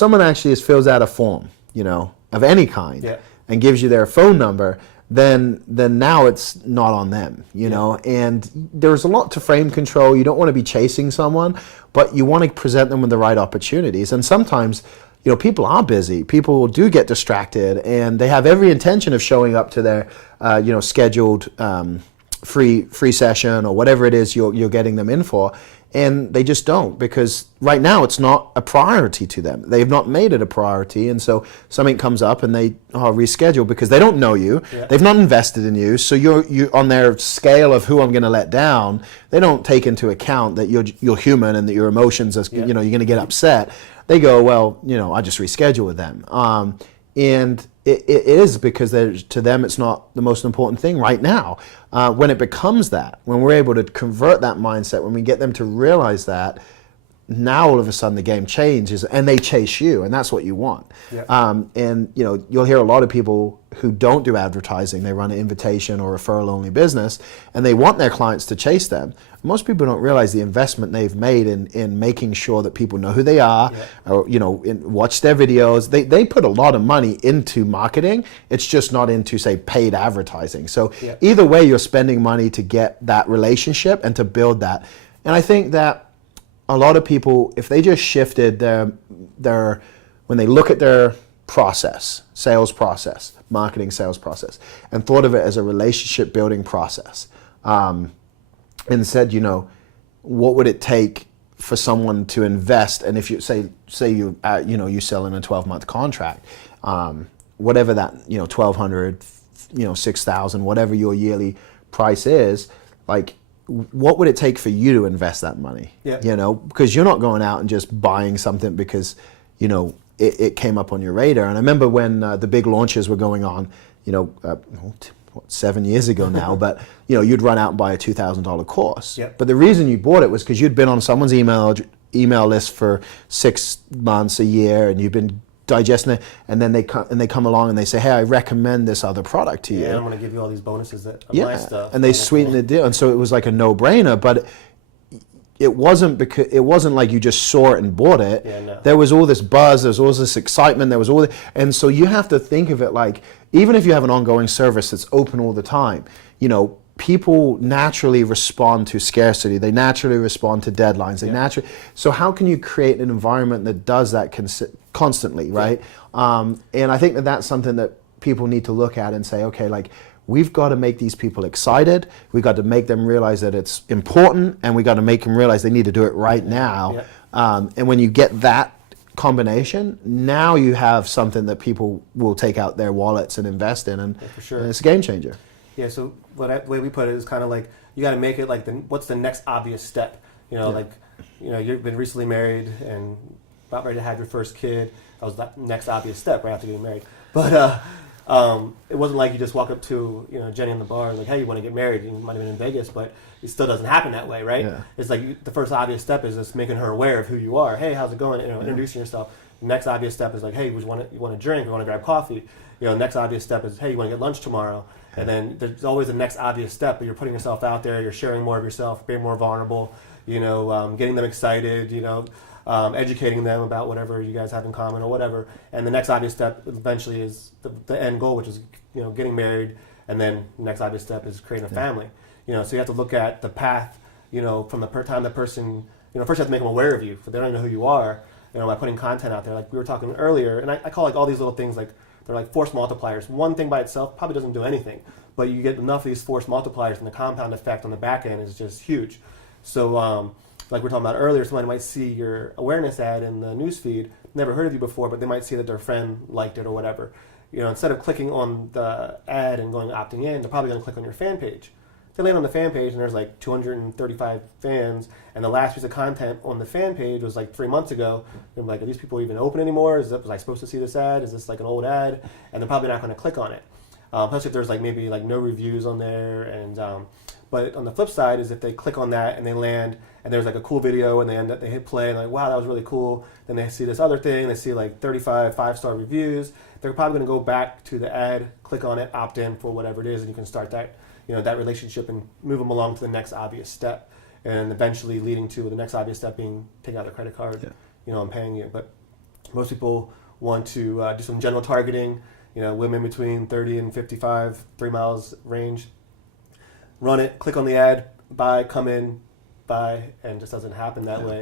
someone actually just fills out a form, of any kind, Yeah. and gives you their phone number, then now it's not on them, and there's a lot to frame control. You don't want to be chasing someone, but you want to present them with the right opportunities. And sometimes, people are busy. People do get distracted, and they have every intention of showing up to their, scheduled free session or whatever it is you're getting them in for. And they just don't, because right now it's not a priority to them. They've not made it a priority, and so something comes up and they reschedule because they don't know you. Yeah. They've not invested in you, so you're on their scale of who I'm going to let down. They don't take into account that you're human and that your emotions are, you're going to get upset. They go, well, I just reschedule with them, and it is because to them it's not the most important thing right now. When it becomes that, when we're able to convert that mindset, when we get them to realize that, now all of a sudden the game changes and they chase you, and that's what you want. Yeah. And you'll hear a lot of people who don't do advertising. They run an invitation or referral only business, and they want their clients to chase them. Most people don't realize the investment they've made in making sure that people know who they are, or watch their videos. They put a lot of money into marketing. It's just not into, say, paid advertising. So either way, you're spending money to get that relationship and to build that. And I think that a lot of people, if they just shifted their when they look at their process, sales process, marketing sales process, and thought of it as a relationship building process, and said, what would it take for someone to invest? And if you say you sell in a 12-month contract, whatever that, 1,200, 6,000, whatever your yearly price is, like, what would it take for you to invest that money? Yeah. Because you're not going out and just buying something because, it came up on your radar. And I remember when the big launches were going on, 7 years ago now, but you'd run out and buy a $2,000 course. Yep. But the reason you bought it was because you'd been on someone's email list for 6 months, a year, and you've been digesting it, and then they come along and they say, hey, I recommend this other product to you. Yeah, I'm going to give you all these bonuses of my stuff. And they sweeten the deal, and so it was like a no-brainer. But it wasn't like you just saw it and bought it. Yeah, no. There was all this buzz, there was all this excitement, and so you have to think of it like, even if you have an ongoing service that's open all the time, people naturally respond to scarcity. They naturally respond to deadlines. So how can you create an environment that does that constantly, right? And I think that's something that people need to look at and say, okay, like, we've got to make these people excited. We've got to make them realize that it's important, and we got to make them realize they need to do it right now. Yeah. And when you get that combination, now you have something that people will take out their wallets and invest in, and, for sure. and it's a game changer. Yeah, so the way we put it is kind of like, you got to make it like, what's the next obvious step? You've been recently married and about ready to have your first kid. That was the next obvious step right after getting married. But it wasn't like you just walk up to Jenny in the bar and like, hey, you want to get married? You might have been in Vegas, but it still doesn't happen that way, right? Yeah. It's like the first obvious step is just making her aware of who you are. Hey, how's it going? Introducing yourself. The next obvious step is like, hey, you want to drink? You want to grab coffee? Next obvious step is, hey, you want to get lunch tomorrow? And then there's always the next obvious step, but you're putting yourself out there, you're sharing more of yourself, being more vulnerable, getting them excited, educating them about whatever you guys have in common or whatever. And the next obvious step eventually is the end goal, which is getting married, and then the next obvious step is creating a family. So you have to look at the path, from the time the person, first you have to make them aware of you, so they don't even know who you are, by putting content out there. Like we were talking earlier, and I call like all these little things like, they're like force multipliers. One thing by itself probably doesn't do anything, but you get enough of these force multipliers, and the compound effect on the back end is just huge. So like we were talking about earlier, somebody might see your awareness ad in the newsfeed, never heard of you before, but they might see that their friend liked it or whatever. Instead of clicking on the ad and opting in, they're probably going to click on your fan page. They land on the fan page, and there's like 235 fans, and the last piece of content on the fan page was like 3 months ago. They're like, are these people even open anymore? Was I supposed to see this ad? Is this like an old ad? And they're probably not going to click on it. Plus, if there's like maybe like no reviews on there, and but on the flip side is if they click on that and they land, and there's like a cool video, and they hit play, and like, wow, that was really cool. Then they see this other thing, they see like 35 5-star reviews. They're probably going to go back to the ad, click on it, opt in for whatever it is, and you can start that that relationship and move them along to the next obvious step, and eventually leading to the next obvious step being taking out their credit card, and paying you. But Most people want to do some general targeting, women between 30 and 55, 3 miles range. Run it, click on the ad, buy, come in, buy, and it just doesn't happen that way.